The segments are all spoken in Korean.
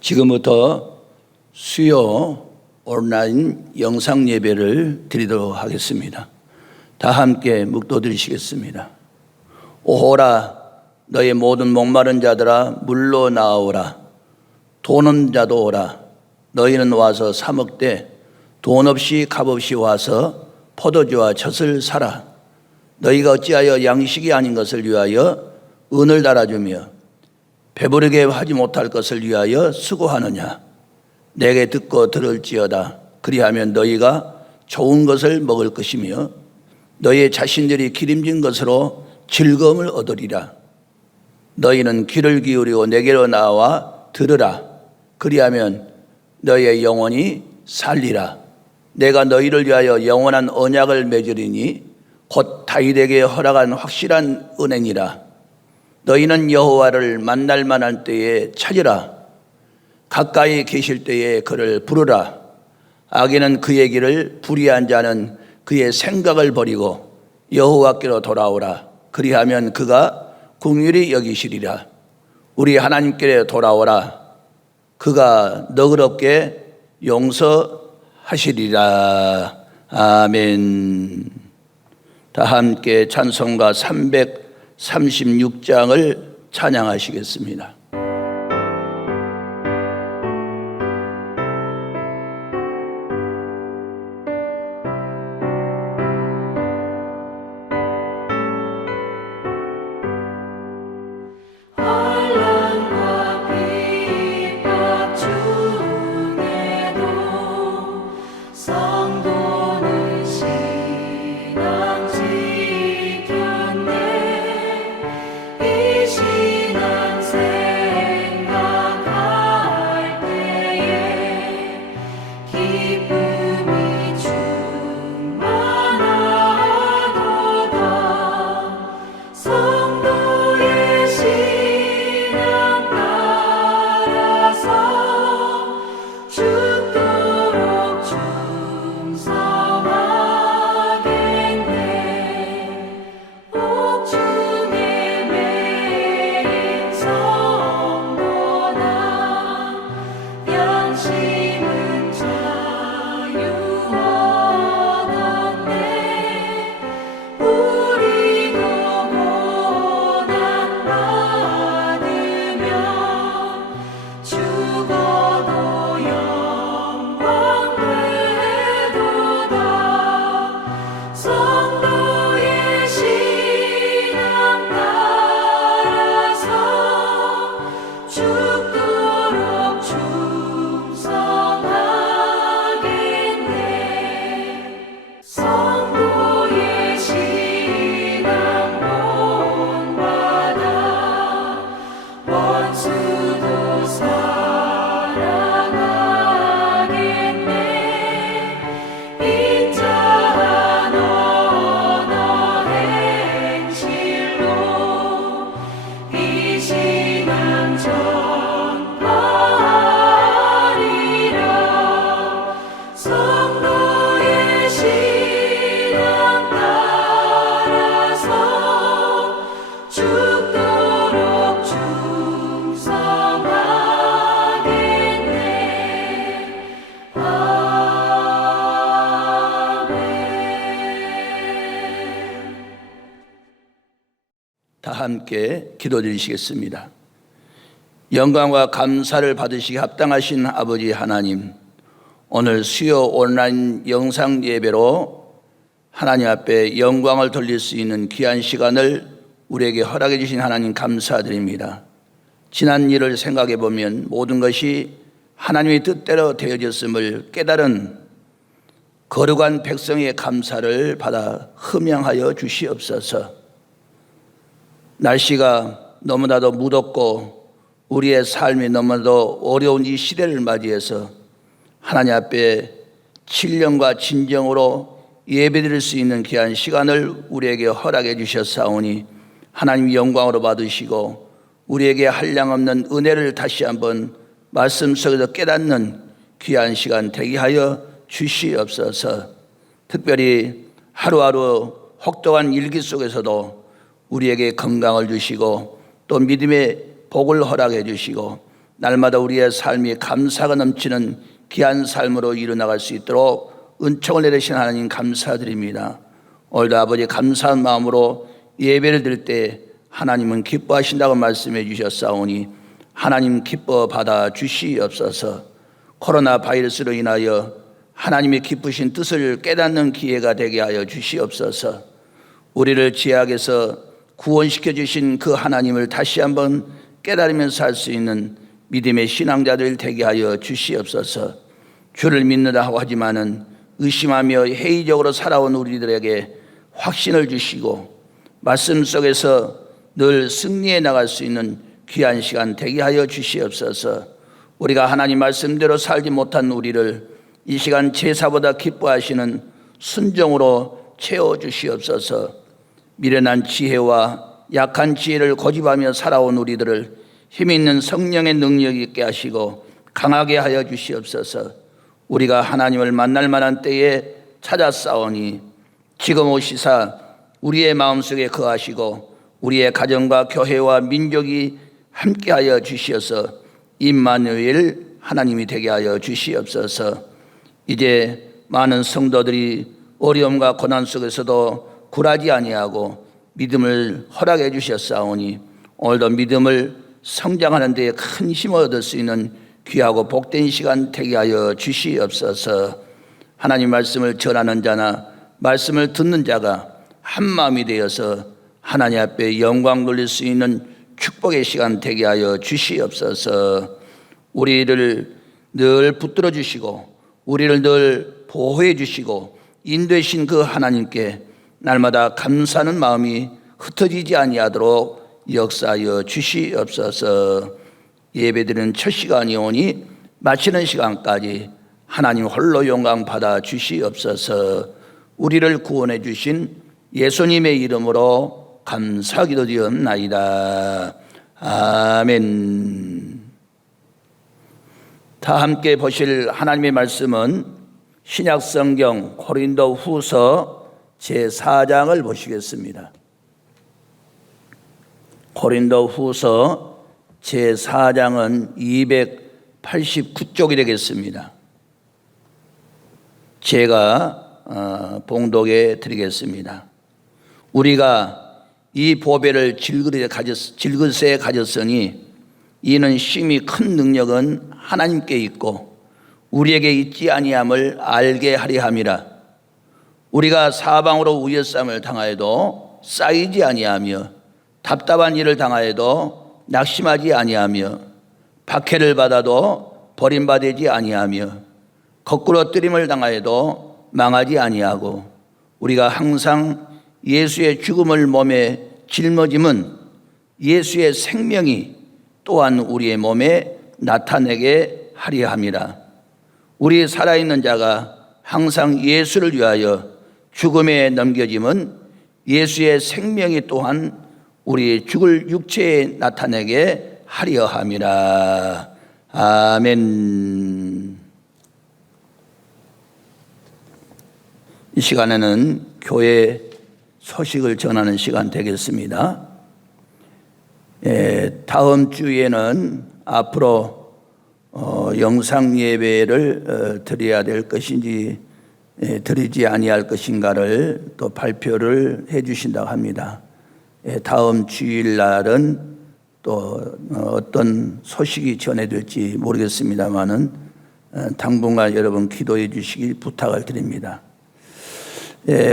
지금부터 수요 온라인 영상 예배를 드리도록 하겠습니다. 다 함께 묵도드리시겠습니다. 오호라 너희 모든 목마른 자들아 물로 나오라. 돈 없는 자도 오라. 너희는 와서 사 먹되 돈 없이 값 없이 와서 포도주와 젖을 사라. 너희가 어찌하여 양식이 아닌 것을 위하여 은을 달아주며 배부르게 하지 못할 것을 위하여 수고하느냐. 내게 듣고 들을지어다. 그리하면 너희가 좋은 것을 먹을 것이며 너희 자신들이 기름진 것으로 즐거움을 얻으리라. 너희는 귀를 기울이고 내게로 나와 들으라. 그리하면 너희의 영혼이 살리라. 내가 너희를 위하여 영원한 언약을 맺으리니 곧 다윗에게 허락한 확실한 은혜니라. 너희는 여호와를 만날 만한 때에 찾으라. 가까이 계실 때에 그를 부르라. 악인은 그의 길을 불의한 자는 그의 생각을 버리고 여호와께로 돌아오라. 그리하면 그가 긍휼히 여기시리라. 우리 하나님께 돌아오라. 그가 너그럽게 용서하시리라. 아멘. 다 함께 찬송가 336장을 찬양하시겠습니다. 다 함께 기도드리시겠습니다. 영광과 감사를 받으시기 합당하신 아버지 하나님, 오늘 수요 온라인 영상 예배로 하나님 앞에 영광을 돌릴 수 있는 귀한 시간을 우리에게 허락해 주신 하나님 감사드립니다. 지난 일을 생각해 보면 모든 것이 하나님의 뜻대로 되어졌음을 깨달은 거룩한 백성의 감사를 받아 흠양하여 주시옵소서. 날씨가 너무나도 무덥고 우리의 삶이 너무나도 어려운 이 시대를 맞이해서 하나님 앞에 신령과 진정으로 예배드릴 수 있는 귀한 시간을 우리에게 허락해 주셨사오니 하나님 영광으로 받으시고 우리에게 한량없는 은혜를 다시 한번 말씀 속에서 깨닫는 귀한 시간 되게 하여 주시옵소서. 특별히 하루하루 혹독한 일기 속에서도 우리에게 건강을 주시고 또 믿음의 복을 허락해 주시고 날마다 우리의 삶이 감사가 넘치는 귀한 삶으로 이루어나갈 수 있도록 은총을 내리신 하나님 감사드립니다. 오늘도 아버지 감사한 마음으로 예배를 드릴 때 하나님은 기뻐하신다고 말씀해 주셨사오니 하나님 기뻐 받아 주시옵소서. 코로나 바이러스로 인하여 하나님의 기쁘신 뜻을 깨닫는 기회가 되게 하여 주시옵소서. 우리를 죄악에서 구원시켜 주신 그 하나님을 다시 한번 깨달으면서 살 수 있는 믿음의 신앙자들 되게 하여 주시옵소서. 주를 믿는다고 하지만은 의심하며 회의적으로 살아온 우리들에게 확신을 주시고 말씀 속에서 늘 승리해 나갈 수 있는 귀한 시간 되게 하여 주시옵소서. 우리가 하나님 말씀대로 살지 못한 우리를 이 시간 제사보다 기뻐하시는 순종으로 채워주시옵소서. 미련한 지혜와 약한 지혜를 고집하며 살아온 우리들을 힘있는 성령의 능력 있게 하시고 강하게 하여 주시옵소서. 우리가 하나님을 만날 만한 때에 찾아싸우니 지금 오시사 우리의 마음속에 거하시고 우리의 가정과 교회와 민족이 함께하여 주시어서 임마누엘 하나님이 되게 하여 주시옵소서. 이제 많은 성도들이 어려움과 고난 속에서도 굴하지 아니하고 믿음을 허락해 주셨사오니 오늘도 믿음을 성장하는 데에 큰 힘을 얻을 수 있는 귀하고 복된 시간 되게 하여 주시옵소서. 하나님 말씀을 전하는 자나 말씀을 듣는 자가 한 마음이 되어서 하나님 앞에 영광 돌릴 수 있는 축복의 시간 되게 하여 주시옵소서. 우리를 늘 붙들어 주시고 우리를 늘 보호해 주시고 인도하신 그 하나님께 날마다 감사하는 마음이 흩어지지 아니하도록 역사하여 주시옵소서. 예배드리는 첫 시간이 오니 마치는 시간까지 하나님 홀로 영광 받아 주시옵소서. 우리를 구원해 주신 예수님의 이름으로 감사하기도 드리옵나이다. 아멘. 다 함께 보실 하나님의 말씀은 신약성경 고린도 후서 제4장을 보시겠습니다. 고린도 후서 제4장은 289쪽이 되겠습니다. 제가 봉독해 드리겠습니다. 우리가 이 보배를 질그릇에 가졌으니 이는 심히 큰 능력은 하나님께 있고 우리에게 있지 아니함을 알게 하려 함이라. 우리가 사방으로 우여쌈을 당하여도 쌓이지 아니하며 답답한 일을 당하여도 낙심하지 아니하며 박해를 받아도 버림받지 아니하며 거꾸로 뜨림을 당하여도 망하지 아니하고 우리가 항상 예수의 죽음을 몸에 짊어짐은 예수의 생명이 또한 우리의 몸에 나타내게 하려 함이라. 우리 살아있는 자가 항상 예수를 위하여 죽음에 넘겨짐은 예수의 생명이 또한 우리 죽을 육체에 나타내게 하려 함이라. 아멘. 이 시간에는 교회 소식을 전하는 시간 되겠습니다. 다음 주에는 앞으로 영상 예배를 드려야 될 것인지 드리지 아니할 것인가를 또 발표를 해 주신다고 합니다. 다음 주일날은 또 어떤 소식이 전해질지 모르겠습니다만은 당분간 여러분 기도해 주시길 부탁을 드립니다.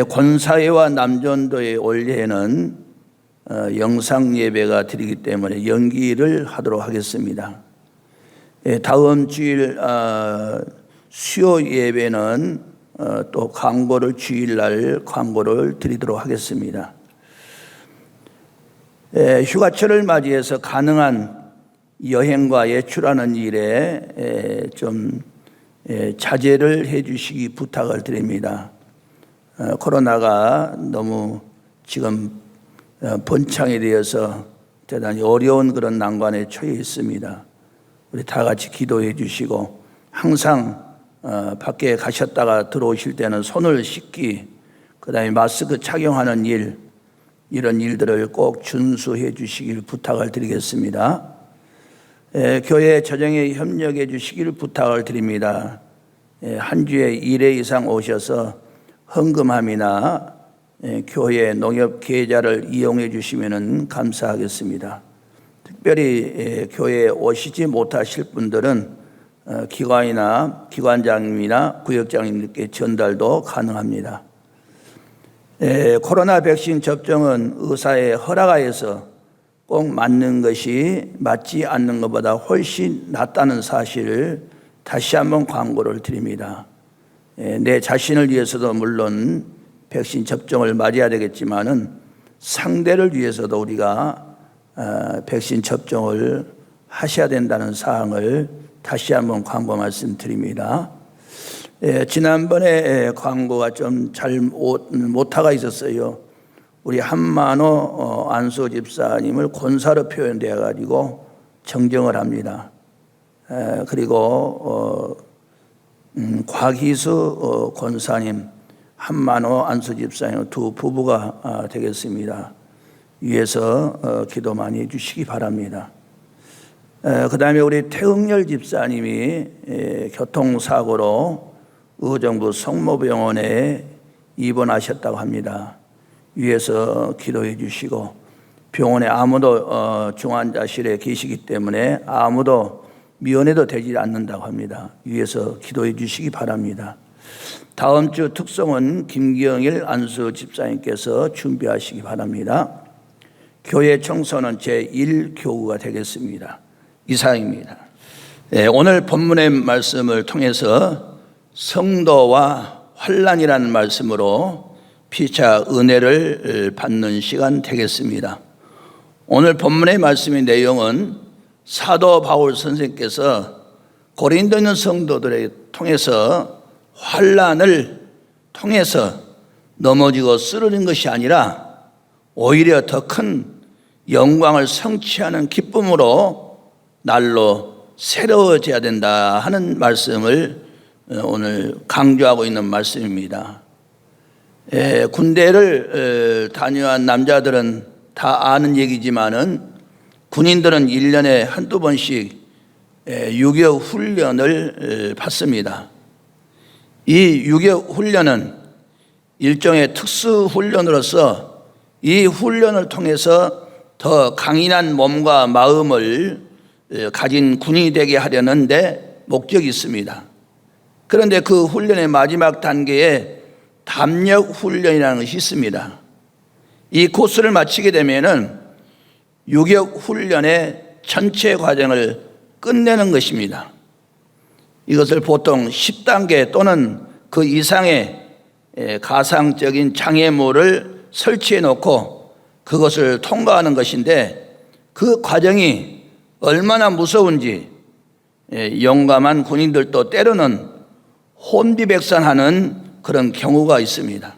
권사회와 남전도의 올해는 영상 예배가 드리기 때문에 연기를 하도록 하겠습니다. 다음 주일 수요 예배는 또 광고를 주일날 광고를 드리도록 하겠습니다. 휴가철을 맞이해서 가능한 여행과 외출하는 일에 좀 자제를 해 주시기 부탁을 드립니다. 코로나가 너무 지금 번창이 되어서 대단히 어려운 그런 난관에 처해 있습니다. 우리 다 같이 기도해 주시고 항상 밖에 가셨다가 들어오실 때는 손을 씻기, 그다음에 마스크 착용하는 일, 이런 일들을 꼭 준수해 주시길 부탁을 드리겠습니다. 교회 재정에 협력해 주시기를 부탁을 드립니다. 한 주에 1회 이상 오셔서 헌금함이나 교회 농협 계좌를 이용해 주시면 감사하겠습니다. 특별히 교회에 오시지 못하실 분들은 기관이나 기관장님이나 구역장님께 전달도 가능합니다. 코로나 백신 접종은 의사의 허락하에서 꼭 맞는 것이 맞지 않는 것보다 훨씬 낫다는 사실을 다시 한번 광고를 드립니다. 내 자신을 위해서도 물론 백신 접종을 맞아야 되겠지만은 상대를 위해서도 우리가 백신 접종을 하셔야 된다는 사항을 다시 한번 광고 말씀드립니다. 지난번에 광고가 좀 잘 못하가 있었어요. 우리 한만호 안수 집사님을 권사로 표현되어 가지고 정정을 합니다. 그리고 곽희수 권사님, 한만호 안수 집사님 두 부부가 되겠습니다. 위에서 기도 많이 해주시기 바랍니다. 그 다음에 우리 태응열 집사님이 교통사고로 의정부 성모병원에 입원하셨다고 합니다. 위에서 기도해 주시고, 병원에 아무도 중환자실에 계시기 때문에 아무도 면회도 되지 않는다고 합니다. 위에서 기도해 주시기 바랍니다. 다음 주 특송은 김경일 안수 집사님께서 준비하시기 바랍니다. 교회 청소는 제1교구가 되겠습니다. 이상입니다. 오늘 본문의 말씀을 통해서 성도와 환난이라는 말씀으로 피차 은혜를 받는 시간 되겠습니다. 오늘 본문의 말씀의 내용은 사도 바울 선생께서 고린도 있는 성도들에 통해서 환난을 통해서 넘어지고 쓰러진 것이 아니라 오히려 더 큰 영광을 성취하는 기쁨으로 날로 새로워져야 된다 하는 말씀을 오늘 강조하고 있는 말씀입니다. 군대를 다녀온 남자들은 다 아는 얘기지만은 군인들은 1년에 한두 번씩 6.25 훈련을 받습니다. 이 6.25 훈련은 일종의 특수 훈련으로서 이 훈련을 통해서 더 강인한 몸과 마음을 가진 군인이 되게 하려는 데 목적이 있습니다. 그런데 그 훈련의 마지막 단계에 담력 훈련이라는 것이 있습니다. 이 코스를 마치게 되면은 6.25 훈련의 전체 과정을 끝내는 것입니다. 이것을 보통 10단계 또는 그 이상의 가상적인 장애물을 설치해 놓고 그것을 통과하는 것인데, 그 과정이 얼마나 무서운지 용감한 군인들도 때로는 혼비백산하는 그런 경우가 있습니다.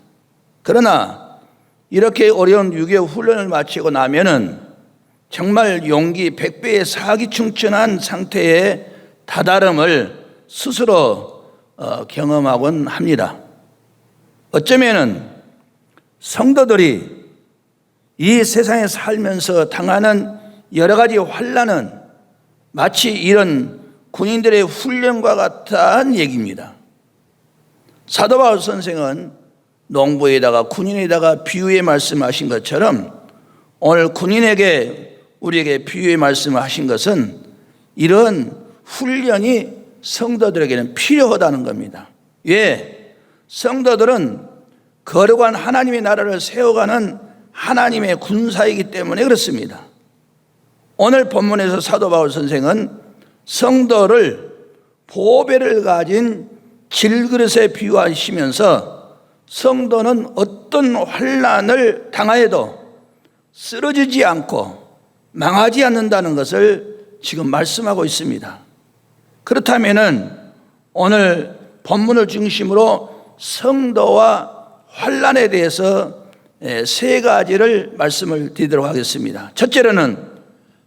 그러나 이렇게 어려운 6.25 훈련을 마치고 나면은 정말 용기 100배의 사기충천한 상태의 다다름을 스스로 경험하곤 합니다. 어쩌면은 성도들이 이 세상에 살면서 당하는 여러 가지 환난은 마치 이런 군인들의 훈련과 같다는 얘기입니다. 사도 바울 선생은 농부에다가 군인에다가 비유의 말씀하신 것처럼 오늘 군인에게 우리에게 비유의 말씀을 하신 것은 이런 훈련이 성도들에게는 필요하다는 겁니다. 왜? 성도들은 거룩한 하나님의 나라를 세워가는 하나님의 군사이기 때문에 그렇습니다. 오늘 본문에서 사도 바울 선생은 성도를 보배를 가진 질그릇에 비유하시면서 성도는 어떤 환난을 당하여도 쓰러지지 않고 망하지 않는다는 것을 지금 말씀하고 있습니다. 그렇다면은 오늘 본문을 중심으로 성도와 환난에 대해서 세 가지를 말씀을 드리도록 하겠습니다. 첫째로는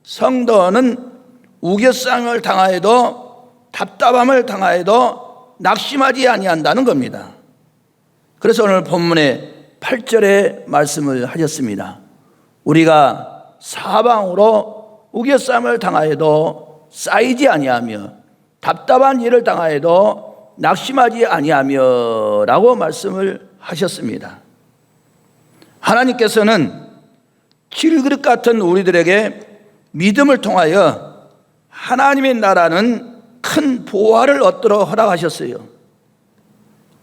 성도는 우겨쌈을 당하여도 답답함을 당하여도 낙심하지 아니한다는 겁니다. 그래서 오늘 본문의 8절에 말씀을 하셨습니다. 우리가 사방으로 우겨쌈을 당하여도 쌓이지 아니하며 답답한 일을 당하여도 낙심하지 아니하며 라고 말씀을 하셨습니다. 하나님께서는 질그릇 같은 우리들에게 믿음을 통하여 하나님의 나라는 큰 보화를 얻도록 허락하셨어요.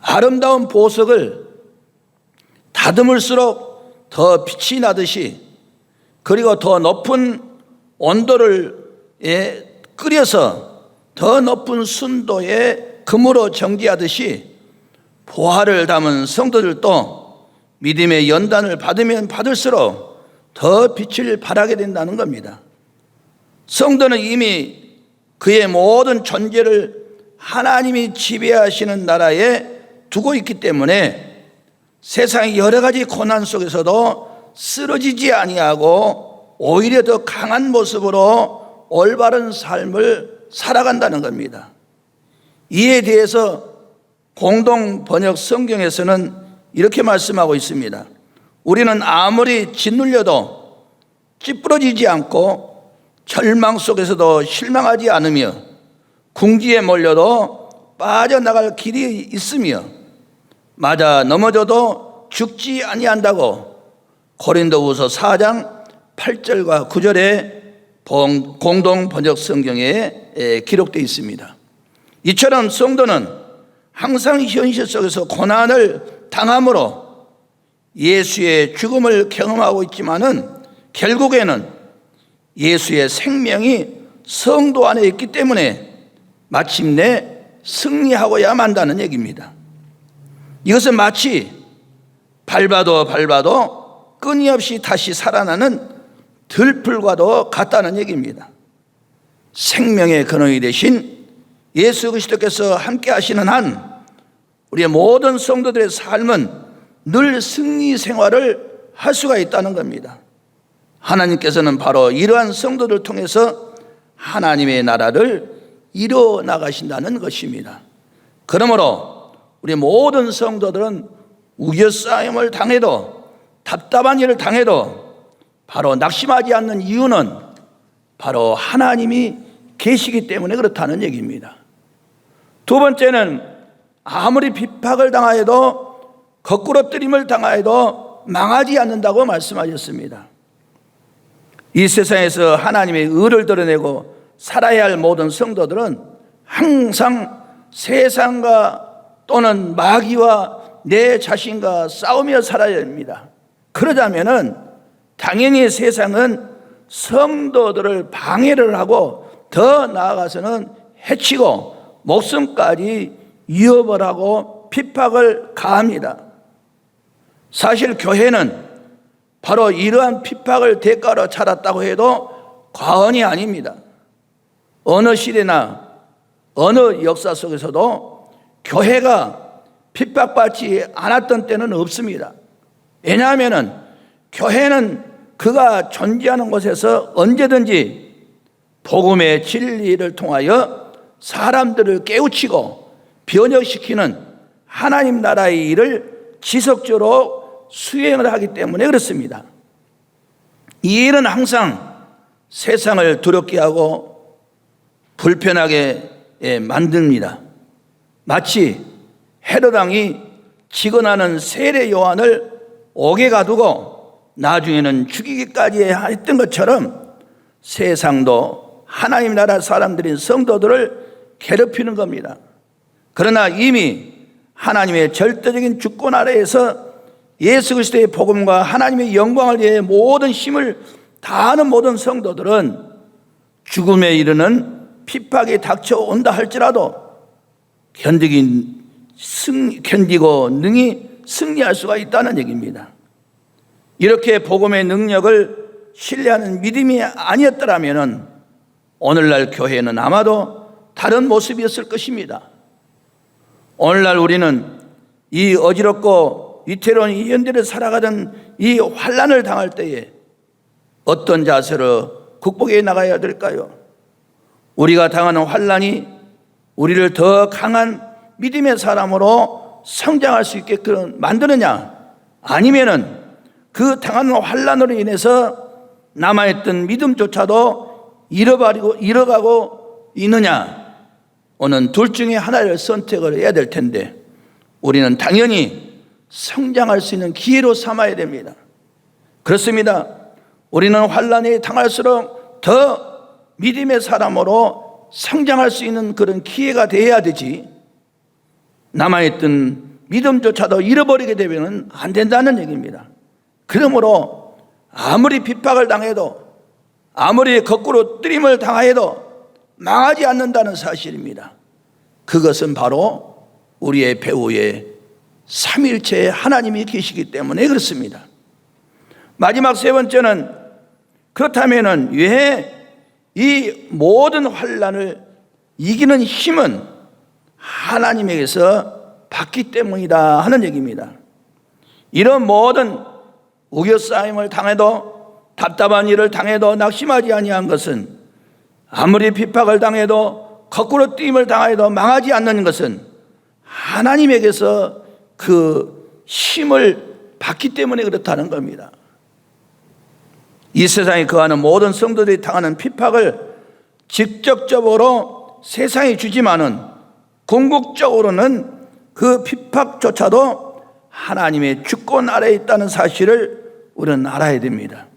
아름다운 보석을 다듬을수록 더 빛이 나듯이, 그리고 더 높은 온도를 끓여서 더 높은 순도의 금으로 정지하듯이 보화를 담은 성도들도 믿음의 연단을 받으면 받을수록 더 빛을 발하게 된다는 겁니다. 성도는 이미 그의 모든 존재를 하나님이 지배하시는 나라에 두고 있기 때문에 세상의 여러 가지 고난 속에서도 쓰러지지 아니하고 오히려 더 강한 모습으로 올바른 삶을 살아간다는 겁니다. 이에 대해서 공동 번역 성경에서는 이렇게 말씀하고 있습니다. 우리는 아무리 짓눌려도 찌푸러지지 않고 절망 속에서도 실망하지 않으며 궁지에 몰려도 빠져나갈 길이 있으며 맞아 넘어져도 죽지 아니한다고 고린도후서 4장 8절과 9절에 공동 번역 성경에 기록되어 있습니다. 이처럼 성도는 항상 현실 속에서 고난을 당함으로 예수의 죽음을 경험하고 있지만은 결국에는 예수의 생명이 성도 안에 있기 때문에 마침내 승리하고야 만다는 얘기입니다. 이것은 마치 밟아도 끊임없이 다시 살아나는 들풀과도 같다는 얘기입니다. 생명의 근원이 되신 예수 그리스도께서 함께 하시는 한 우리의 모든 성도들의 삶은 늘 승리 생활을 할 수가 있다는 겁니다. 하나님께서는 바로 이러한 성도들을 통해서 하나님의 나라를 이루어 나가신다는 것입니다. 그러므로 우리 모든 성도들은 우겨싸임을 당해도 답답한 일을 당해도 바로 낙심하지 않는 이유는 바로 하나님이 계시기 때문에 그렇다는 얘기입니다. 두 번째는 아무리 비박을 당하여도 거꾸로뜨림을 당하여도 망하지 않는다고 말씀하셨습니다. 이 세상에서 하나님의 의를 드러내고 살아야 할 모든 성도들은 항상 세상과 또는 마귀와 내 자신과 싸우며 살아야 합니다. 그러자면은 당연히 세상은 성도들을 방해를 하고 더 나아가서는 해치고 목숨까지 위협을 하고 핍박을 가합니다. 사실 교회는 바로 이러한 핍박을 대가로 찾았다고 해도 과언이 아닙니다. 어느 시대나 어느 역사 속에서도 교회가 핍박받지 않았던 때는 없습니다. 왜냐하면 교회는 그가 존재하는 곳에서 언제든지 복음의 진리를 통하여 사람들을 깨우치고 변혁시키는 하나님 나라의 일을 지속적으로 수행을 하기 때문에 그렇습니다. 이 일은 항상 세상을 두렵게 하고 불편하게 만듭니다. 마치 헤롯 왕이 직언하는 세례 요한을 옥에 가두고 나중에는 죽이기까지 했던 것처럼 세상도 하나님 나라 사람들인 성도들을 괴롭히는 겁니다. 그러나 이미 하나님의 절대적인 주권 아래에서 예수 그리스도의 복음과 하나님의 영광을 위해 모든 힘을 다하는 모든 성도들은 죽음에 이르는 핍박이 닥쳐온다 할지라도 견디고 능히 승리할 수가 있다는 얘기입니다. 이렇게 복음의 능력을 신뢰하는 믿음이 아니었더라면 오늘날 교회는 아마도 다른 모습이었을 것입니다. 오늘날 우리는 이 어지럽고 위태로운 이 현대를 살아가던 이 환난을 당할 때에 어떤 자세로 극복해 나가야 될까요? 우리가 당하는 환난이 우리를 더 강한 믿음의 사람으로 성장할 수 있게끔 만드느냐, 아니면은 그 당하는 환난으로 인해서 남아있던 믿음조차도 잃어가고 있느냐? 오는 둘 중에 하나를 선택을 해야 될 텐데 우리는 당연히 성장할 수 있는 기회로 삼아야 됩니다. 그렇습니다. 우리는 환난에 당할수록 더 믿음의 사람으로 성장할 수 있는 그런 기회가 되어야 되지, 남아있던 믿음조차도 잃어버리게 되면 안 된다는 얘기입니다. 그러므로 아무리 핍박을 당해도, 아무리 거꾸로 뜨림을 당해도 망하지 않는다는 사실입니다. 그것은 바로 우리의 배후에 삼일체의 하나님이 계시기 때문에 그렇습니다. 마지막 세 번째는, 그렇다면 왜 이 모든 환난을 이기는 힘은 하나님에게서 받기 때문이다 하는 얘기입니다. 이런 모든 우겨싸임을 당해도, 답답한 일을 당해도 낙심하지 아니한 것은, 아무리 핍박을 당해도 거꾸로 뛰임을 당해도 망하지 않는 것은 하나님에게서 그 힘을 받기 때문에 그렇다는 겁니다. 이 세상에 거하는 모든 성도들이 당하는 핍박을 직접적으로 세상에 주지만은 궁극적으로는 그 핍박조차도 하나님의 주권 아래에 있다는 사실을 우리는 알아야 됩니다.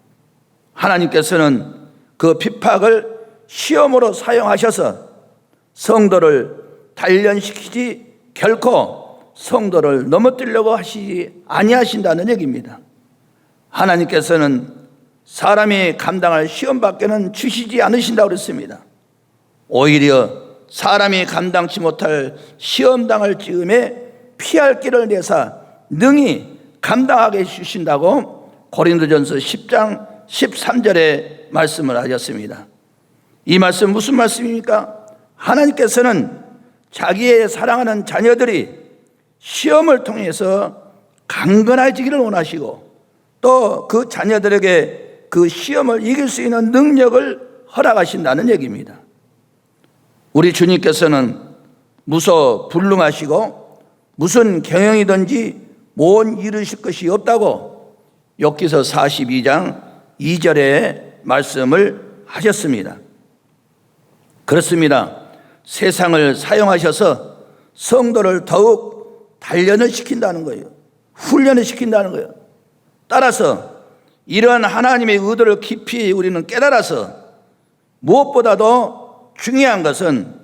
하나님께서는 그 핍박을 시험으로 사용하셔서 성도를 단련시키지 결코 성도를 넘어뜨리려고 하시지 아니하신다는 얘기입니다. 하나님께서는 사람이 감당할 시험밖에는 주시지 않으신다고 그랬습니다. 오히려 사람이 감당치 못할 시험당할 즈음에 피할 길을 내사 능히 감당하게 해주신다고 고린도전서 10장 13절에 말씀을 하셨습니다. 이 말씀 무슨 말씀입니까? 하나님께서는 자기의 사랑하는 자녀들이 시험을 통해서 강건해지기를 원하시고, 또 그 자녀들에게 그 시험을 이길 수 있는 능력을 허락하신다는 얘기입니다. 우리 주님께서는 무소불능하시고 무슨 경영이든지 못 이루실 것이 없다고 욥기서 42장 2절에 말씀을 하셨습니다. 그렇습니다. 세상을 사용하셔서 성도를 더욱 단련을 시킨다는 거예요. 훈련을 시킨다는 거예요. 따라서 이러한 하나님의 의도를 깊이 우리는 깨달아서 무엇보다도 중요한 것은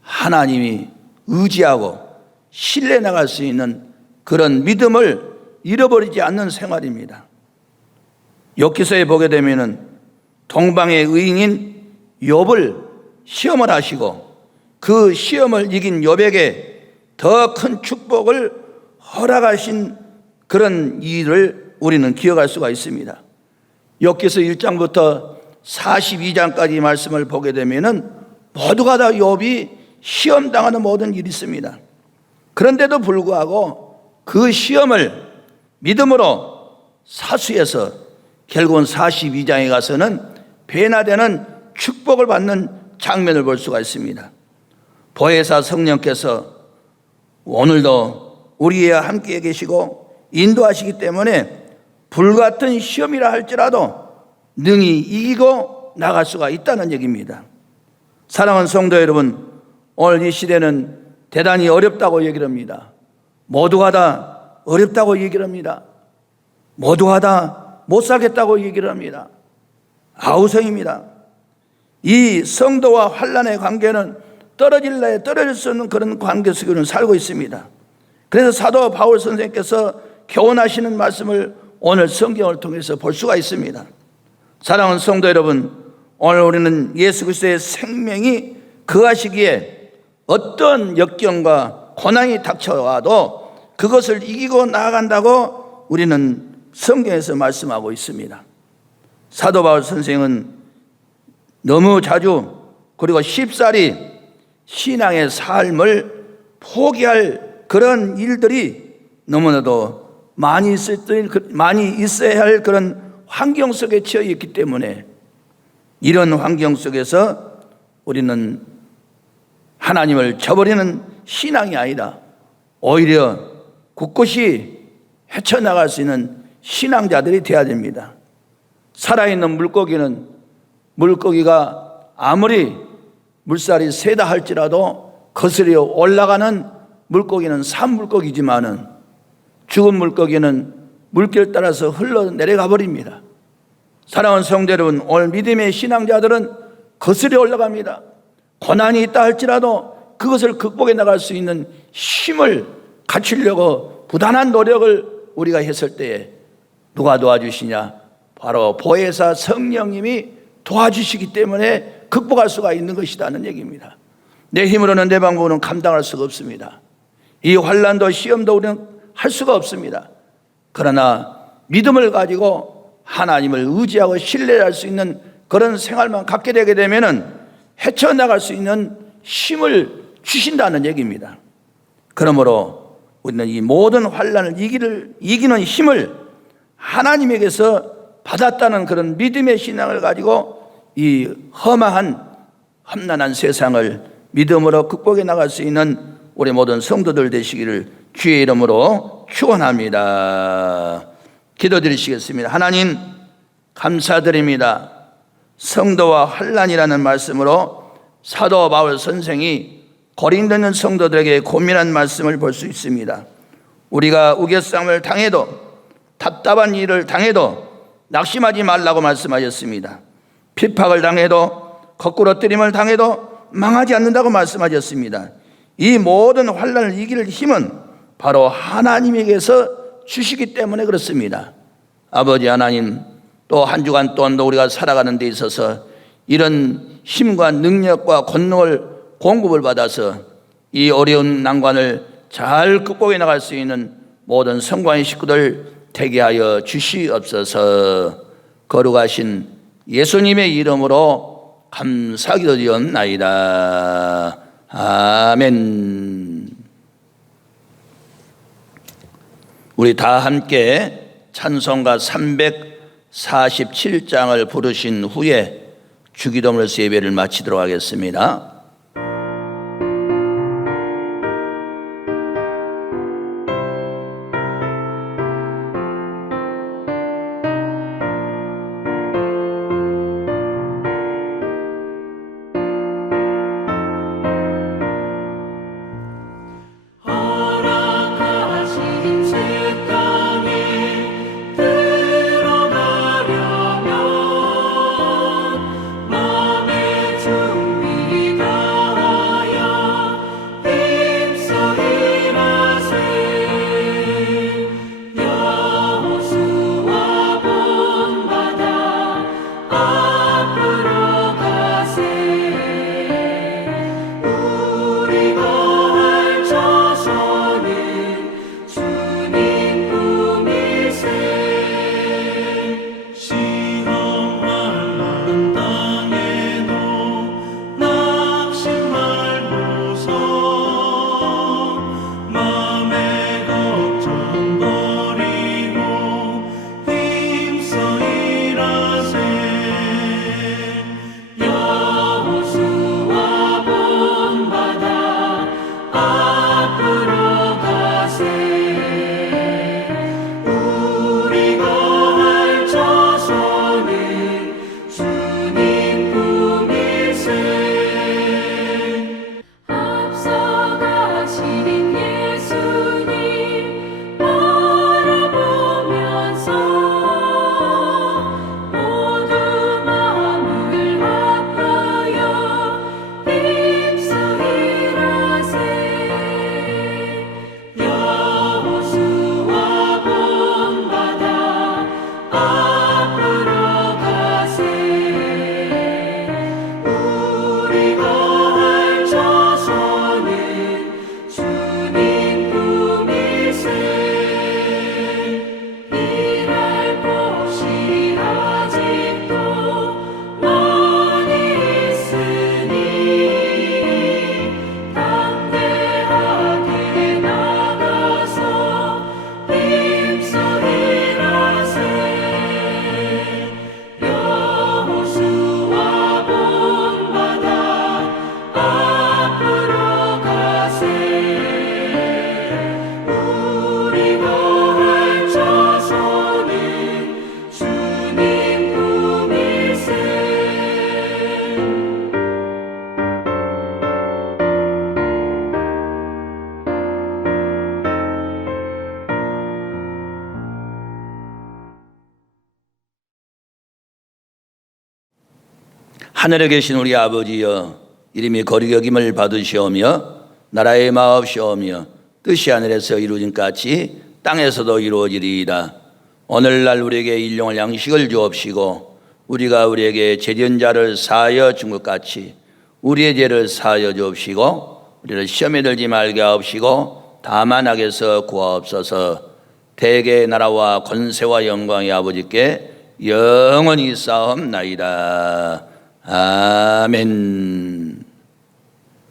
하나님이 의지하고 신뢰 나갈 수 있는 그런 믿음을 잃어버리지 않는 생활입니다. 욥기서에 보게 되면은 동방의 의인인 욥을 시험을 하시고 그 시험을 이긴 욥에게 더 큰 축복을 허락하신 그런 일을 우리는 기억할 수가 있습니다. 욥기서 1장부터 42장까지 말씀을 보게 되면은 모두가 다 욥이 시험당하는 모든 일이 있습니다. 그런데도 불구하고 그 시험을 믿음으로 사수해서 결국은 42장에 가서는 변화되는 축복을 받는 장면을 볼 수가 있습니다. 보혜사 성령께서 오늘도 우리와 함께 계시고 인도하시기 때문에 불같은 시험이라 할지라도 능히 이기고 나갈 수가 있다는 얘기입니다. 사랑하는 성도 여러분, 오늘 이 시대는 대단히 어렵다고 얘기를 합니다. 모두가 다 어렵다고 얘기를 합니다. 모두가 다 못 살겠다고 얘기를 합니다. 아우성입니다. 이 성도와 환난의 관계는 떨어질래 떨어질 수 없는 그런 관계 속에 살고 있습니다. 그래서 사도 바울 선생님께서 교훈하시는 말씀을 오늘 성경을 통해서 볼 수가 있습니다. 사랑하는 성도 여러분, 오늘 우리는 예수 그리스도의 생명이 거하시기에 어떤 역경과 고난이 닥쳐와도 그것을 이기고 나아간다고 우리는 성경에서 말씀하고 있습니다. 사도 바울 선생은 너무 자주 그리고 쉽사리 신앙의 삶을 포기할 그런 일들이 너무나도 많이 있어야 할 그런 환경 속에 처해 있기 때문에 이런 환경 속에서 우리는 하나님을 저버리는 신앙이 아니라 오히려 굳굳이 헤쳐나갈 수 있는 신앙자들이 되어야 됩니다. 살아있는 물고기가 아무리 물살이 세다 할지라도 거스려 올라가는 물고기는 산물고기지만은 죽은 물고기는 물길 따라서 흘러내려가 버립니다. 사랑하는 성도 여러분, 오늘 믿음의 신앙자들은 거스려 올라갑니다. 고난이 있다 할지라도 그것을 극복해 나갈 수 있는 힘을 갖추려고 부단한 노력을 우리가 했을 때에 누가 도와주시냐? 바로 보혜사 성령님이 도와주시기 때문에 극복할 수가 있는 것이라는 얘기입니다. 내 힘으로는, 내 방법으로는 감당할 수가 없습니다. 이 환난도 시험도 우리는 할 수가 없습니다. 그러나 믿음을 가지고 하나님을 의지하고 신뢰할 수 있는 그런 생활만 갖게 되게 되면은 헤쳐나갈 수 있는 힘을 주신다는 얘기입니다. 그러므로 우리는 이 모든 환난을 이기는 힘을 하나님에게서 받았다는 그런 믿음의 신앙을 가지고 이 험난한 세상을 믿음으로 극복해 나갈 수 있는 우리 모든 성도들 되시기를 주의 이름으로 축원합니다. 기도드리시겠습니다. 하나님 감사드립니다. 성도와 환난이라는 말씀으로 사도 바울 선생이 고린도 있는 성도들에게 고민한 말씀을 볼 수 있습니다. 우리가 우겨싸움을 당해도, 답답한 일을 당해도 낙심하지 말라고 말씀하셨습니다. 핍박을 당해도, 거꾸로 뜨림을 당해도 망하지 않는다고 말씀하셨습니다. 이 모든 환난을 이길 힘은 바로 하나님에게서 주시기 때문에 그렇습니다. 아버지 하나님, 또 한 주간 동안 우리가 살아가는 데 있어서 이런 힘과 능력과 권능을 공급을 받아서 이 어려운 난관을 잘 극복해 나갈 수 있는 모든 성관의 식구들 되게 하여 주시옵소서. 거룩하신 예수님의 이름으로 감사기도드리옵나이다. 아멘. 우리 다 함께 찬송가 347장을 부르신 후에 주기도문에서 예배를 마치도록 하겠습니다. 맘의 준비가 하늘에 계신 우리 아버지여, 이름이 거룩히 여김을 받으시오며 나라의 마옵시오며 뜻이 하늘에서 이루어진 같이 땅에서도 이루어지리이다. 오늘날 우리에게 일용할 양식을 주옵시고 우리가 우리에게 죄진 자를 사하여 준 것 같이 우리의 죄를 사하여 주옵시고 우리를 시험에 들지 말게 하옵시고 다만 악에서 구하옵소서. 대개의 나라와 권세와 영광이 아버지께 영원히 쌓옵나이다. 아멘.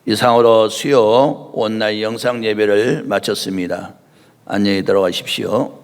이상으로 수요 온라인 영상 예배를 마쳤습니다. 안녕히 들어가십시오.